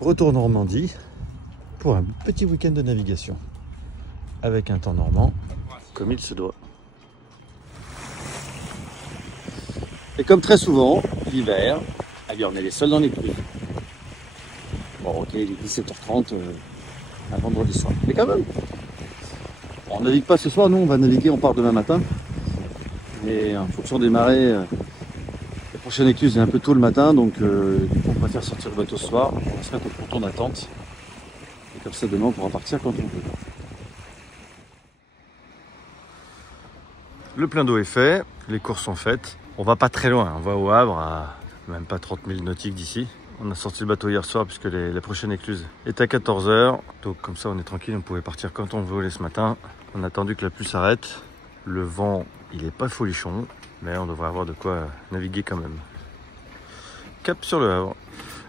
Retour Normandie pour un petit week-end de navigation avec un temps normand comme il se doit. Et comme très souvent, l'hiver, eh bien on est les seuls dans les crues. Bon ok, il est 17h30 un vendredi soir. Mais quand même, on ne navigue pas ce soir, nous on va naviguer, on part demain matin. Mais en fonction des marées, la prochaine écluse est un peu tôt le matin, donc du coup on préfère sortir le bateau ce soir. On va se mettre au ponton d'attente. Et comme ça demain on pourra partir quand on veut. Le plein d'eau est fait, les courses sont faites. On va pas très loin, on va au Havre, à même pas 30 000 nautiques d'ici. On a sorti le bateau hier soir puisque la prochaine écluse est à 14 h. Donc comme ça on est tranquille, on pouvait partir quand on veut ce matin. On a attendu que la pluie s'arrête. Le vent, il est pas folichon, mais on devrait avoir de quoi naviguer quand même. Cap sur le Havre.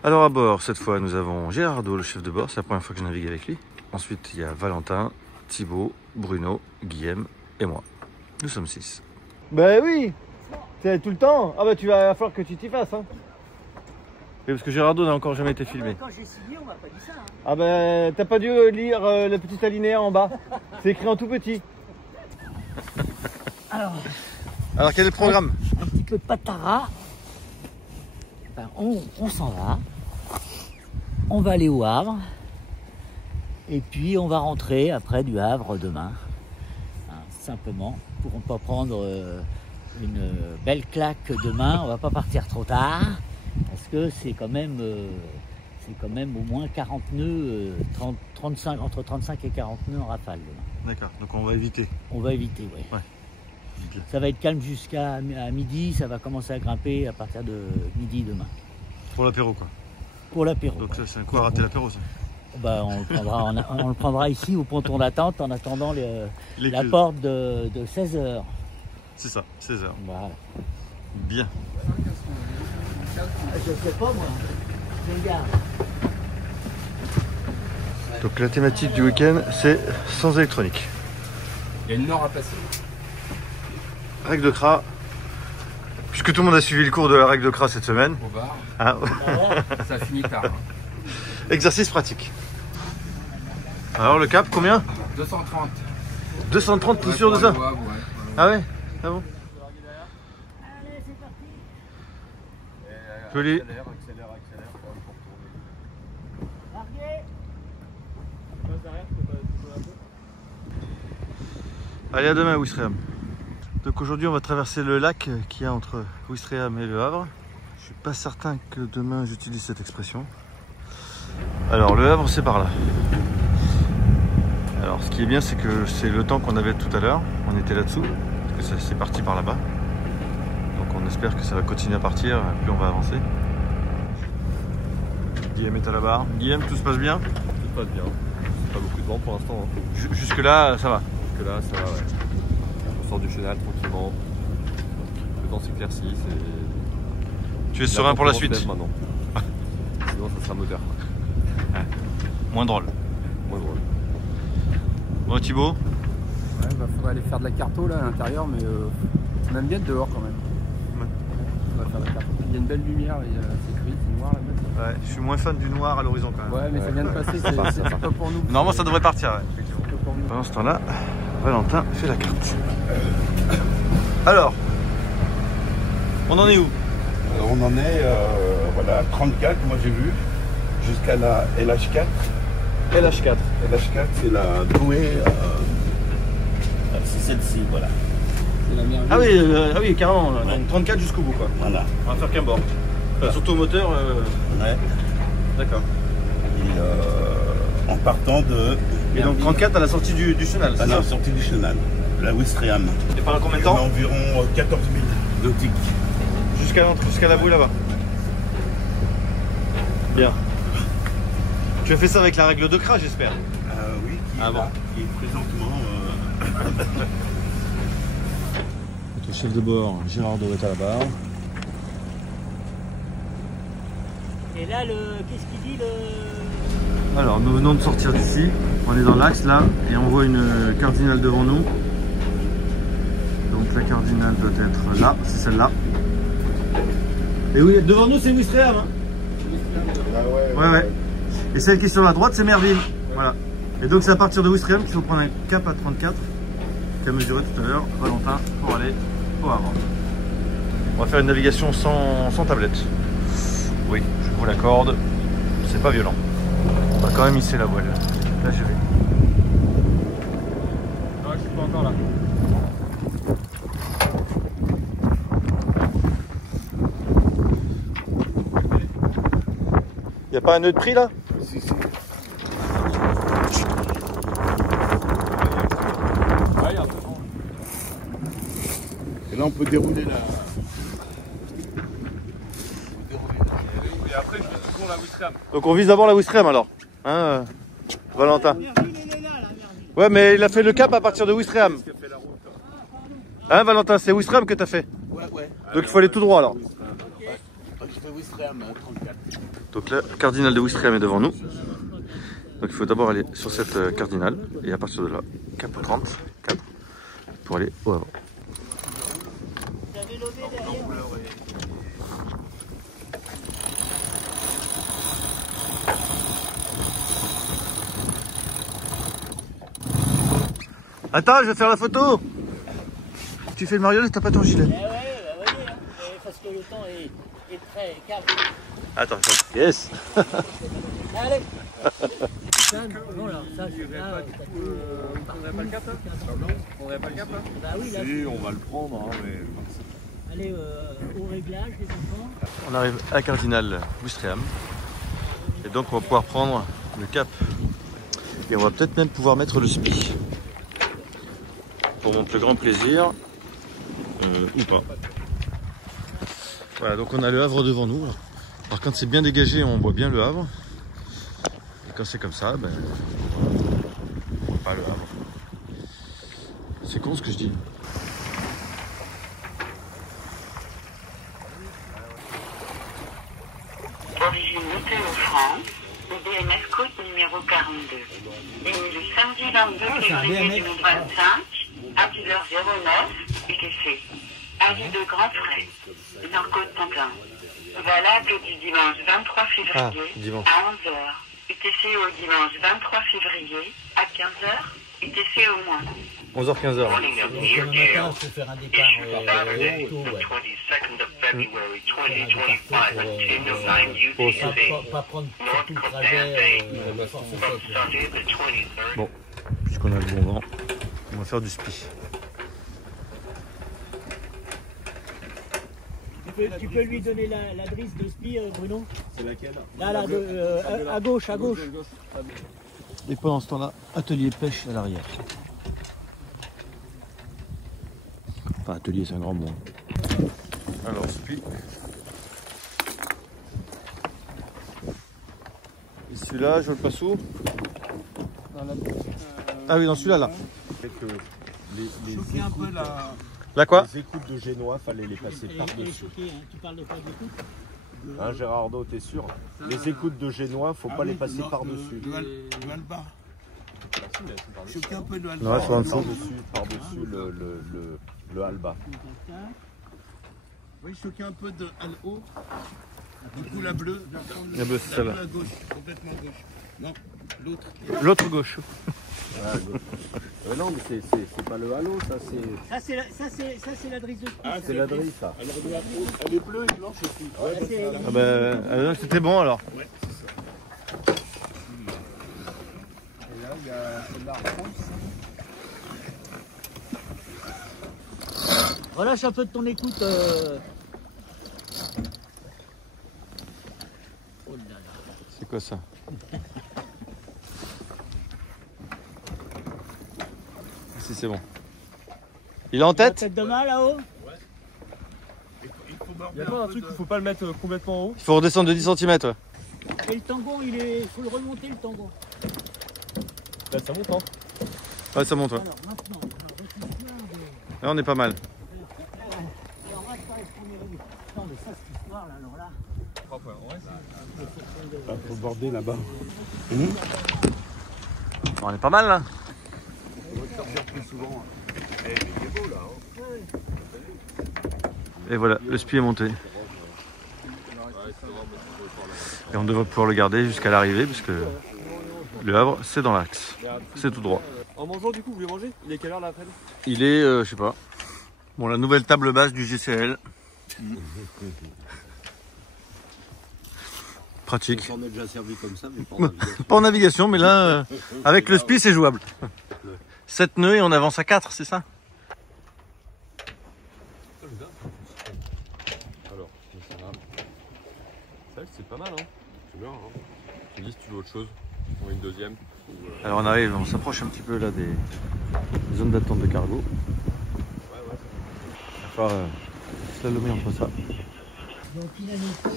Alors à bord, cette fois, nous avons Gérardo, le chef de bord. C'est la première fois que je navigue avec lui. Ensuite, il y a Valentin, Thibaut, Bruno, Guillaume et moi. Nous sommes 6. Ben oui, c'est tout le temps. Ah bah tu vas falloir que tu t'y fasses. Hein. Oui, parce que Gérardo n'a encore jamais été filmé. Quand j'ai signé, on m'a pas dit ça. Hein. Ah ben t'as pas dû lire le petit alinéa en bas. C'est écrit en tout petit. Alors Quel est le programme? un petit peu patara. Ben, on s'en va. On va aller au Havre. Et puis on va rentrer après du Havre demain. Hein, simplement, pour ne pas prendre une belle claque demain. On va pas partir trop tard. Parce que c'est quand même au moins 40 nœuds, 35, entre 35 et 40 nœuds en rafale demain. D'accord, donc on va éviter. On va éviter, oui. Ouais. Ça va être calme jusqu'à midi, ça va commencer à grimper à partir de midi demain. Pour l'apéro quoi. Pour l'apéro. Donc ça c'est un coup à rater l'apéro ça. Bah, on le prendra ici au ponton d'attente en attendant la porte de 16 h. C'est ça, 16 h. Voilà. Bien. Je sais pas moi, je regarde. Donc la thématique du week-end c'est sans électronique. Il y a une heure à passer. Règle de CRA. Puisque tout le monde a suivi le cours de la règle de CRA cette semaine. Au bar. Hein. Ça finit tard. Hein. Exercice pratique. Alors le cap combien? 230. 230, t'es sûr de ça? Ouais. Ah ouais? Ah bon? Allez, c'est parti. Joli. Larguez. Allez, à demain Ouistreham. Donc aujourd'hui on va traverser le lac qu'il y a entre Ouistreham et le Havre. Je suis pas certain que demain j'utilise cette expression. Alors le Havre c'est par là. Alors ce qui est bien c'est que c'est le temps qu'on avait tout à l'heure. On était là-dessous, parce que c'est parti par là-bas. Donc on espère que ça va continuer à partir, plus on va avancer. Guillaume est à la barre. Guillaume, tout se passe bien? Tout se passe bien. Pas beaucoup de vent pour l'instant. Hein. Jusque là ça va? Jusque là ça va, ouais. On sort du chenal tranquillement. Le temps s'éclaircit. Tu es serein pour la suite? Maintenant. Sinon ça sera moteur. Moins drôle. Moins drôle. Bon Thibaut? Ouais, bah, faudrait aller faire de la carto là à l'intérieur, mais on aime bien être dehors quand même. Ouais. On va faire de la carto. Il y a une belle lumière, c'est gris, c'est noir là-bas. Ouais, je suis moins fan du noir à l'horizon quand même. Ouais, mais ça vient de passer, c'est pas pour nous. Normalement ça devrait partir. Ouais. C'est pas pour nous. Pendant ce temps-là, Valentin fait la carte. Alors, on en est où? Alors on en est, voilà, 34, moi j'ai vu, jusqu'à la LH4. LH4. LH4, c'est la Douai, c'est celle-ci, voilà. C'est la mer. Ah oui, carrément, Ouais. donc 34 jusqu'au bout quoi. Voilà. On va faire qu'un bord. Enfin, surtout au moteur, Ouais. d'accord. Et en partant de Et donc 34 à la sortie du chenal, c'est ça? sortie du chenal, la Ouistreham. Et pendant combien de On a temps? environ 14 000 nautiques. Jusqu'à la boue là-bas. Bien. Tu as fait ça avec la règle de CRA, j'espère? Oui, qui, Ah est bon. là, qui est présentement... Notre chef de bord, Gérardo, est à la barre. Et là, qu'est-ce qu'il dit le... Alors, nous venons de sortir d'ici. On est dans l'axe là, et on voit une cardinale devant nous. Donc la cardinale doit être là, c'est celle-là. Et oui, devant nous c'est Ouistreham. Hein. Ah Ouais. Et celle qui est sur la droite, c'est Merville. Voilà. Et donc c'est à partir de Ouistreham qu'il faut prendre un cap à 34, qu'a mesuré tout à l'heure Valentin pour aller au Havre. On va faire une navigation sans tablette. Oui, je vous l'accorde, c'est pas violent. On va quand même hisser la voile. Là je vais. Non, je suis pas encore là. Y a pas un nœud de prix là? Si, si. Ouais, il y a un peu. Et là, on peut dérouler la... Et après, je vais toujours la Ouistreham. Donc on vise d'abord la Ouistreham alors, hein, Valentin. Ouais, mais il a fait le cap à partir de Ouistreham. Hein, Valentin, c'est Ouistreham que t'as fait? Ouais, ouais. Donc il faut aller tout droit alors. Je fais Ouistreham 34. Donc là, le cardinal de Ouistreham est devant nous. Donc il faut d'abord aller sur cette cardinale et à partir de là, cap 34 pour aller au Havre. Attends, je vais faire la photo. Tu fais le marionnette, t'as pas ton gilet. Eh ouais, parce que le temps est très calme. Attends, yes. Allez. Bon là, ça c'est là. On prendrait pas le cap là? On prendrait pas le cap là? Bah oui, là. Si, on va le prendre, hein, mais... Allez au réglage les enfants. On arrive à Cardinal Ouistreham. Et donc on va pouvoir prendre le cap. Et on va peut-être même pouvoir mettre le spi. Pour mon plus grand plaisir. Ou pas. Voilà, donc on a le Havre devant nous. Alors quand c'est bien dégagé, on voit bien le Havre. Et quand c'est comme ça, ben, on voit pas le Havre. C'est con ce que je dis. Origine montée au franc, le DMS côte numéro 42. Émis le samedi 22 février 2025 à 10h09 UTC. Avis de grand frais. Nord-Côte Pantin. Valable du dimanche 23 février dimanche. à 11h. UTC au dimanche 23 février à 15h. UTC au moins. 11h, 15h. Donc le matin, je peux faire un départ tôt, ouais. Pas prendre tout le trajet force sec. Bon, puisqu'on a le bon vent, on va faire du spi. Tu peux lui donner la drisse de spi, Bruno? C'est laquelle? Là, à gauche, à gauche. Et pendant ce temps-là, atelier pêche à l'arrière. Enfin, atelier, c'est un grand mot. Alors, spi. Et celui-là, je le passe où? Ah oui, dans celui-là, là. Les un peu Là quoi? Les écoutes de Génois, fallait les passer par-dessus. Tu parles de quoi d'écoute? Hein, Gérardo, t'es sûr? Les écoutes de Génois, faut pas les passer par-dessus. Le Alba. Choquer un peu le Alba. Non, c'est en dessous. Par-dessus le Alba. Oui, choquer un peu de haut. Du coup, la bleue. La bleue, c'est celle-là. À gauche, complètement à gauche. Non, l'autre. L'autre gauche. Non, mais c'est pas le halo, ça c'est... Ça, c'est la drisse de spi. C'est la drisse, ça. Elle est bleue et blanche aussi. Ah bah, c'était bon alors. Ouais, c'est ça. Et là, il y a la France. Relâche un peu de ton écoute. Oh là là. C'est quoi ça? Si c'est bon. Il est en La tête? tête de main là-haut? Il y a pas un truc qu'il faut pas le mettre complètement en haut? Il faut redescendre de 10 cm. Ouais. Et le tangon, faut le remonter le tangon. Là, ça monte, hein? Ouais, ça monte. Ouais. Alors maintenant, Là, on est pas mal. alors reste pas exprimer le bout. Non mais ça, cette histoire là, alors là. Faut border là-bas. On est pas mal là. Et voilà, le spi est monté. Et on devrait pouvoir le garder jusqu'à l'arrivée parce que le Havre, c'est dans l'axe. C'est tout droit. En mangeant, du coup, vous voulez manger? Il est quelle heure là après? Il est, je sais pas. Bon, la nouvelle table basse du GCL. Pratique. On a déjà servi comme ça, mais pas en navigation. Pas en navigation, mais là, avec le SPI, c'est jouable. 7 nœuds et on avance à 4, c'est ça? Alors, ça va. C'est vrai que c'est pas mal, hein? C'est bien, hein? Tu me dis si tu veux autre chose. On a une deuxième. Alors on arrive, on s'approche un petit peu là des zones d'attente de cargo. Il va falloir slalomer entre ça. Donc il a noté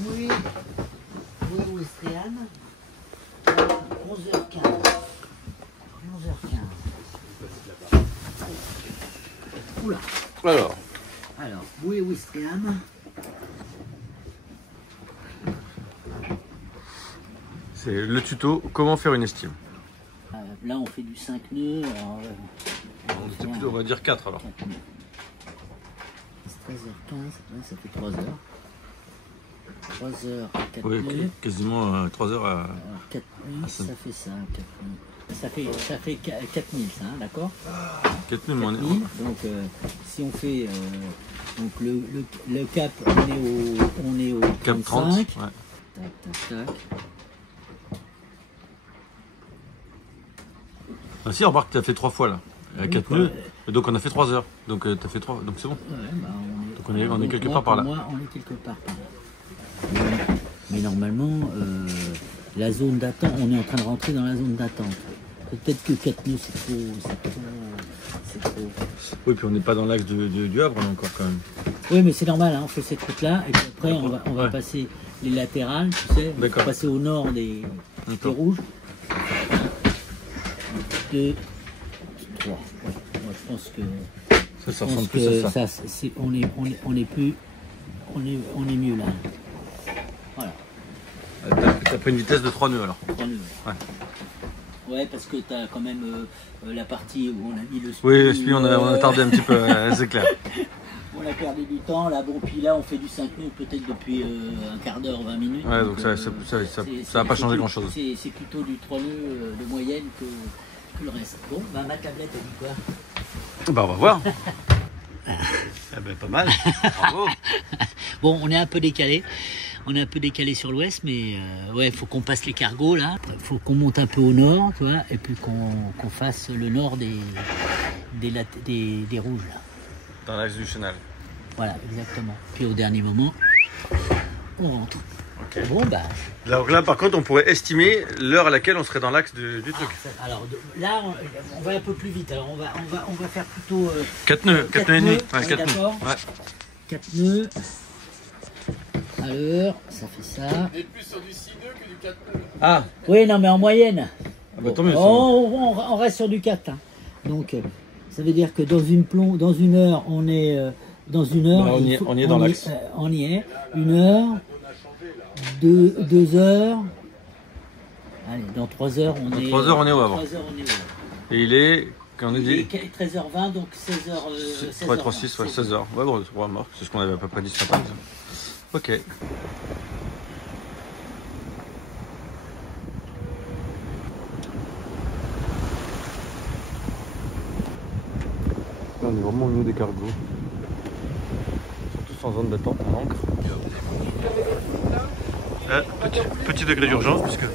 Boué Ouestréane, 11h15. 11h15. Oula. Alors, Boué Ouestréane. c'est le tuto, comment faire une estime. Là on fait du 5 nœuds. Alors, C'est plutôt, on va dire 4 alors. 4 nœuds. 13h15, ça fait 3 heures. 3 heures à 4 Oui, nœuds. quasiment 3 heures à... Alors 4 nœuds, ça fait ça, 4 nœuds. Ça fait 4000 ça, hein, d'accord? 4000, mais on est... 4000, donc si on fait donc le cap, on est au Cap 30, 35. ouais. Tac, tac, tac. Ah si, remarque, tu as fait 3 fois là, à 4 Oui, nœuds, et donc on a fait 3 heures. Donc tu as fait 3, donc c'est bon. Ouais, bah, on est quelque part par là. Moi, on est quelque part par là. Mais normalement, la zone d'attente, on est en train de rentrer dans la zone d'attente. Peut-être que 4 nœuds, c'est trop. Oui, puis on n'est pas dans l'axe du Havre, on est encore quand même. Oui, mais c'est normal, hein, on fait cette route-là, et puis après, on va Ouais. passer les latérales, tu sais, on va D'accord. passer au nord des rouges. 2, 3. Ouais. Moi, je pense que... Ça ressemble plus à ça. On est mieux là. Voilà. T'as pris une vitesse de 3 nœuds alors. 3 nœuds. Ouais. Ouais, parce que tu as quand même la partie où on a mis le SPI. Oui, le SPI, on a tardé un petit peu, c'est clair. On a perdu du temps. Là, bon, puis là, on fait du 5 nœuds peut-être depuis un quart d'heure, 20 minutes. Ouais, donc ça va pas changer grand chose. C'est plutôt du 3 nœuds de moyenne que le reste. Bon, bah, ma tablette, elle dit quoi? Bah, on va voir. Eh ben, pas mal. Bravo. Bon, on est un peu décalé. On est un peu décalé sur l'ouest, mais ouais, faut qu'on passe les cargos là. Il faut qu'on monte un peu au nord, tu vois, et puis qu'on fasse le nord des rouges là. Dans l'axe du chenal. Voilà, exactement. Puis au dernier moment, on rentre. Okay. Bon bah. Donc là, par contre, on pourrait estimer l'heure à laquelle on serait dans l'axe du truc. Alors là, on va un peu plus vite. Alors on va faire plutôt 4 nœuds, 4 nœuds et demi. Ouais, 4 nœuds. D'accord. Ouais. 4 nœuds. À l'heure, ça fait ça. On est plus sur du 6 nœuds que du 4 nœuds. Ah, oui, non, mais en moyenne. Ah bah, tant mieux, on reste sur du 4. Hein. Donc, ça veut dire que dans une heure, on est dans une heure. Bah, on y est dans l'axe. On y est. 1 heure, 2 heures. Allez, dans 3 heures, on est. 3 heures, on est au Havre. 3 heures, on est au Havre. Et il est, quand on est dit. 13h20, donc 16h. 3, 3, 6, ouais, 16 heures. Ouais, bon, 3 morts. C'est ce qu'on avait à peu près dit ce matin. Ok. Là, on est vraiment au milieu des cargos. Ils sont tous en zone d'attente, en ancre. Petit degré d'urgence, puisque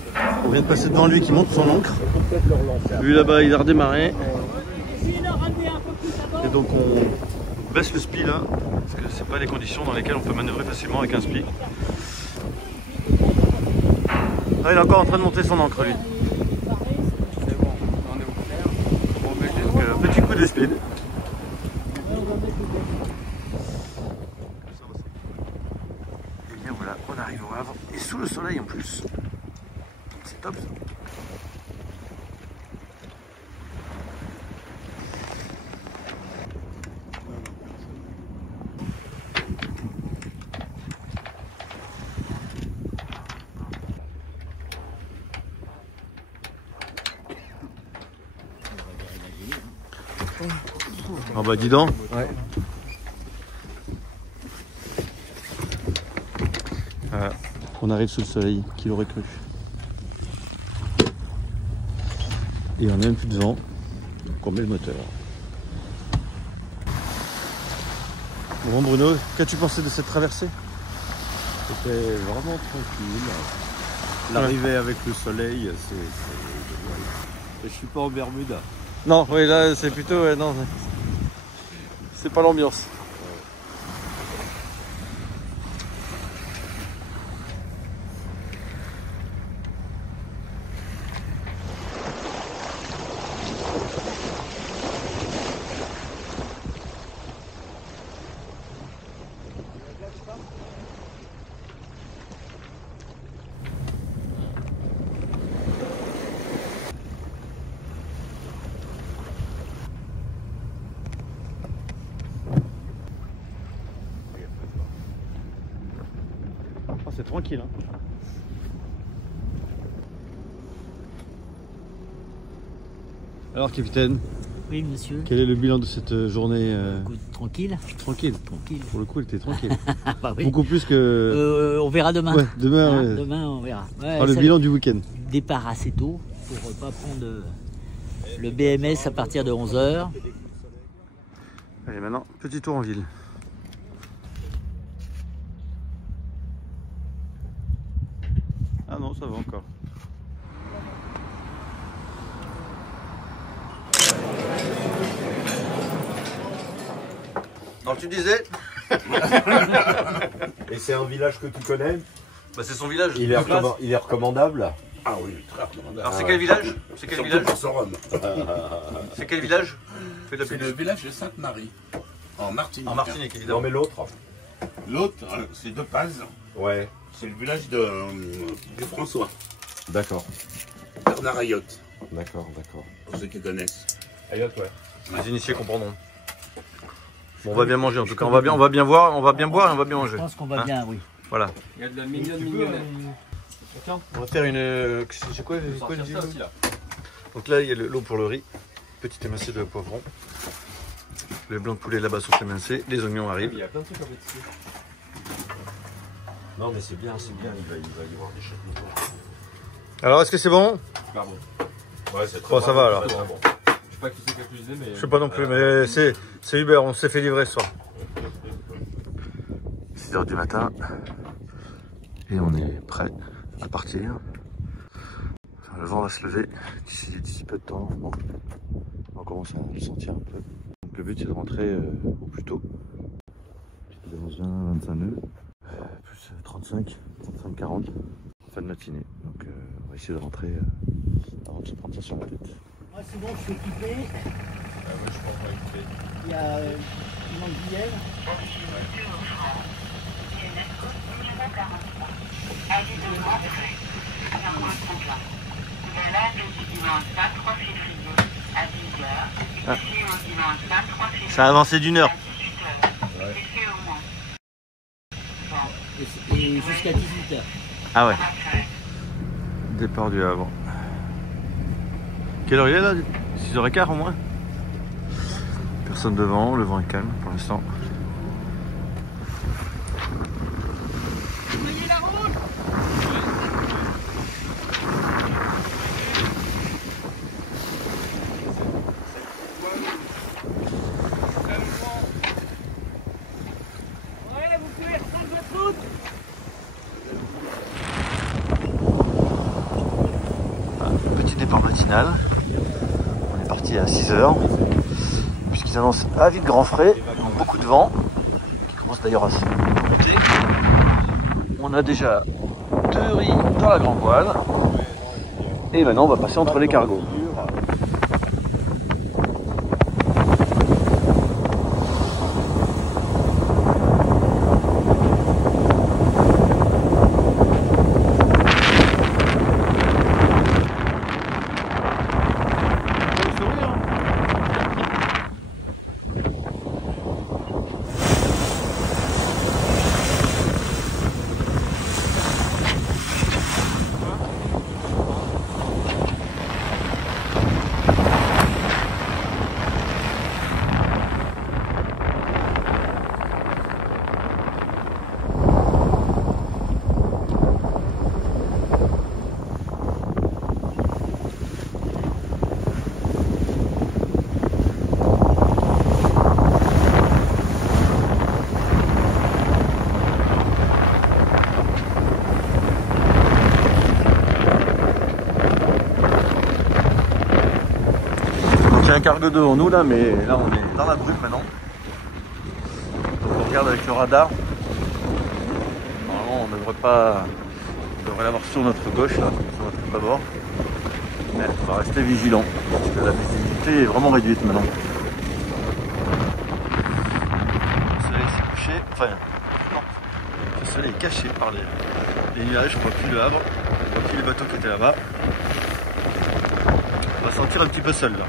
on vient de passer devant lui qui monte son ancre. Lui là-bas, il a redémarré. Et donc on baisse le SPI là, parce que c'est pas les conditions dans lesquelles on peut manœuvrer facilement avec un SPI. Ah, il est encore en train de monter son ancre lui. Donc petit coup de speed. Et bien voilà, on arrive au Havre et sous le soleil en plus. C'est top ça. Ah bah dis donc. Ouais. On arrive sous le soleil, qui l'aurait cru. Et on n'a même plus de vent, donc on met le moteur. Bon Bruno, qu'as-tu pensé de cette traversée? C'était vraiment tranquille. L'arrivée avec le soleil, c'est génial. Je suis pas en Bermuda. Non, oui, là c'est plutôt... non, c'est pas l'ambiance. C'est tranquille. Hein. Alors capitaine, Oui, monsieur. quel est le bilan de cette journée Écoute, tranquille. Tranquille. Tranquille. Pour le coup, elle était tranquille. Bah oui. Beaucoup plus que... On verra demain. Ouais, demain, Hein, ouais. demain, on verra. Ouais, Alors, le ça- bilan du week-end. Départ assez tôt pour pas prendre le BMS à partir de 11h. Allez, maintenant, petit tour en ville. Ah non, ça va encore. Alors tu disais, Et c'est un village que tu connais? bah c'est son village. Il est recommandable? Ah oui, très recommandable. Alors c'est quel village? C'est quel village? C'est quel village? Fais de la C'est pub. le village de Sainte-Marie, en Martinique. En Martinique évidemment. Non mais l'autre? L'autre, c'est de Paz. Ouais. C'est le village de François, D'accord. Bernard Ayotte, D'accord, d'accord. pour ceux qui connaissent. Ayotte, ouais. Les initiés comprendront. Bon, on va bien manger en tout cas, on va bien voir, on va bien boire et on va bien manger. Je pense qu'on va Hein? bien, oui. Voilà. Il y a de la mignonnette. On va faire une... C'est quoi le Ça aussi là. Donc là, il y a l'eau pour le riz, petit émincé de poivron. Les blancs de poulet là-bas sont émincés, les oignons Il arrivent. y a plein de trucs en fait ici. Non mais c'est bien, il va y avoir des châteaux. Alors, est-ce que c'est bon? Pardon. Ouais, c'est très Bon, ça va alors. Je sais pas qui c'est qui a cuisiné, mais. Je sais pas non plus, mais c'est Uber, on s'est fait livrer ce soir. 6 h du matin. Et on est prêt à partir. Enfin, le vent va se lever d'ici peu de temps. Bon, on commence à le sentir un peu. Donc le but c'est de rentrer au plus tôt. De 20, 25 nœuds. Plus 35, 40 en fin de matinée. Donc on va essayer de rentrer avant de se prendre ça sur la tête. Moi, c'est bon, je suis équipé. Ouais, je suis pas encore équipé. Il y a une anguillette. Ça a avancé d'1 heure. Et jusqu'à 18h. Ah ouais. Départ du Havre. Quelle heure il est là? 6h15 au moins. Personne devant, le vent est calme pour l'instant. Petit départ matinal. On est parti à 6h. Puisqu'ils annoncent avis de grand frais, donc beaucoup de vent, qui commence d'ailleurs à se monter. On a déjà 2 riz dans la grande voile. Et maintenant on va passer entre les cargos. cargo devant nous là, mais là on est dans la brume maintenant. Donc on regarde avec le radar. Normalement on devrait l'avoir sur notre gauche là, sur notre bâbord. Mais on va rester vigilant parce que la visibilité est vraiment réduite maintenant. Le soleil s'est couché, enfin non, le soleil est caché par les nuages, on voit plus le Havre, on voit plus les bateaux qui étaient là-bas. On va se sentir un petit peu seul là.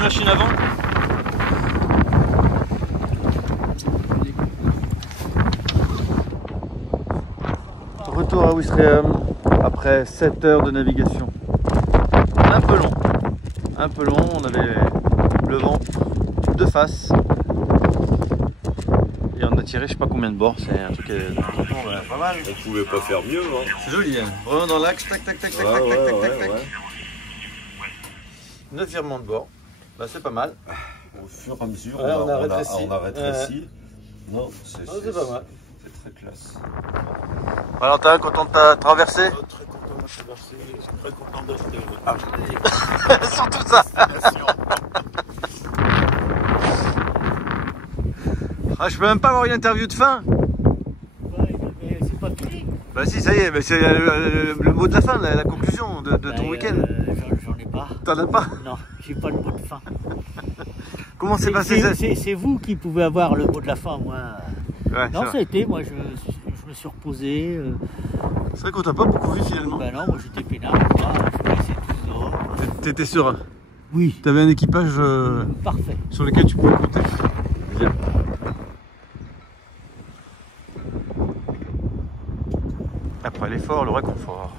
Machine avant. Retour à Ouistreham après 7 heures de navigation. Un peu long, on avait le vent de face et on a tiré je sais pas combien de bords, c'est un truc pas mal. On pouvait pas faire mieux, hein. C'est joli, hein. Vraiment dans l'axe, tac tac tac tac tac tac tac tac. 9 virements de bord. Bah, c'est pas mal. Au fur et à mesure, on a rétréci. On a rétréci. Non, c'est pas mal. C'est très classe. Valentin, content de ta traversée? Très content de traverser, très content d'acheter. Surtout ça. Ah, je peux même pas avoir une interview de fin. Ouais, mais c'est pas fini. Bah si, ça y est, mais c'est le mot de la fin, la conclusion de ton week-end. J'en ai pas. T'en as pas? Non, j'ai pas le mot de fin. Comment s'est passé ça? C'est vous qui pouvez avoir le mot de la fin, moi. Ouais, non, ça a été, moi je me suis reposé. C'est vrai qu'on t'a pas beaucoup vu finalement. Ben non, moi j'étais peinard, je connaissais tout ça. T'étais serein? Oui. T'avais un équipage parfait, sur lequel tu pouvais compter. Bien. Après l'effort, le réconfort.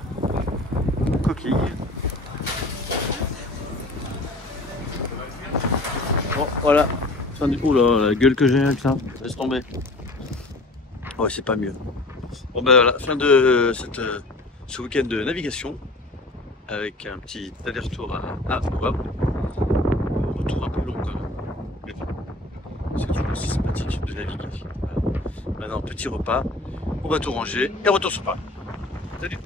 Coquille. Bon, voilà. Oh là, la gueule que j'ai avec ça. Laisse tomber. Ouais, c'est pas mieux. Bon ben voilà, fin de ce week-end de navigation avec un petit aller-retour à Wavre. retour un peu long quand même. Mais bon, c'est toujours aussi sympathique de naviguer. Voilà. Maintenant, petit repas, on va tout ranger et retour sur Paris. Salut!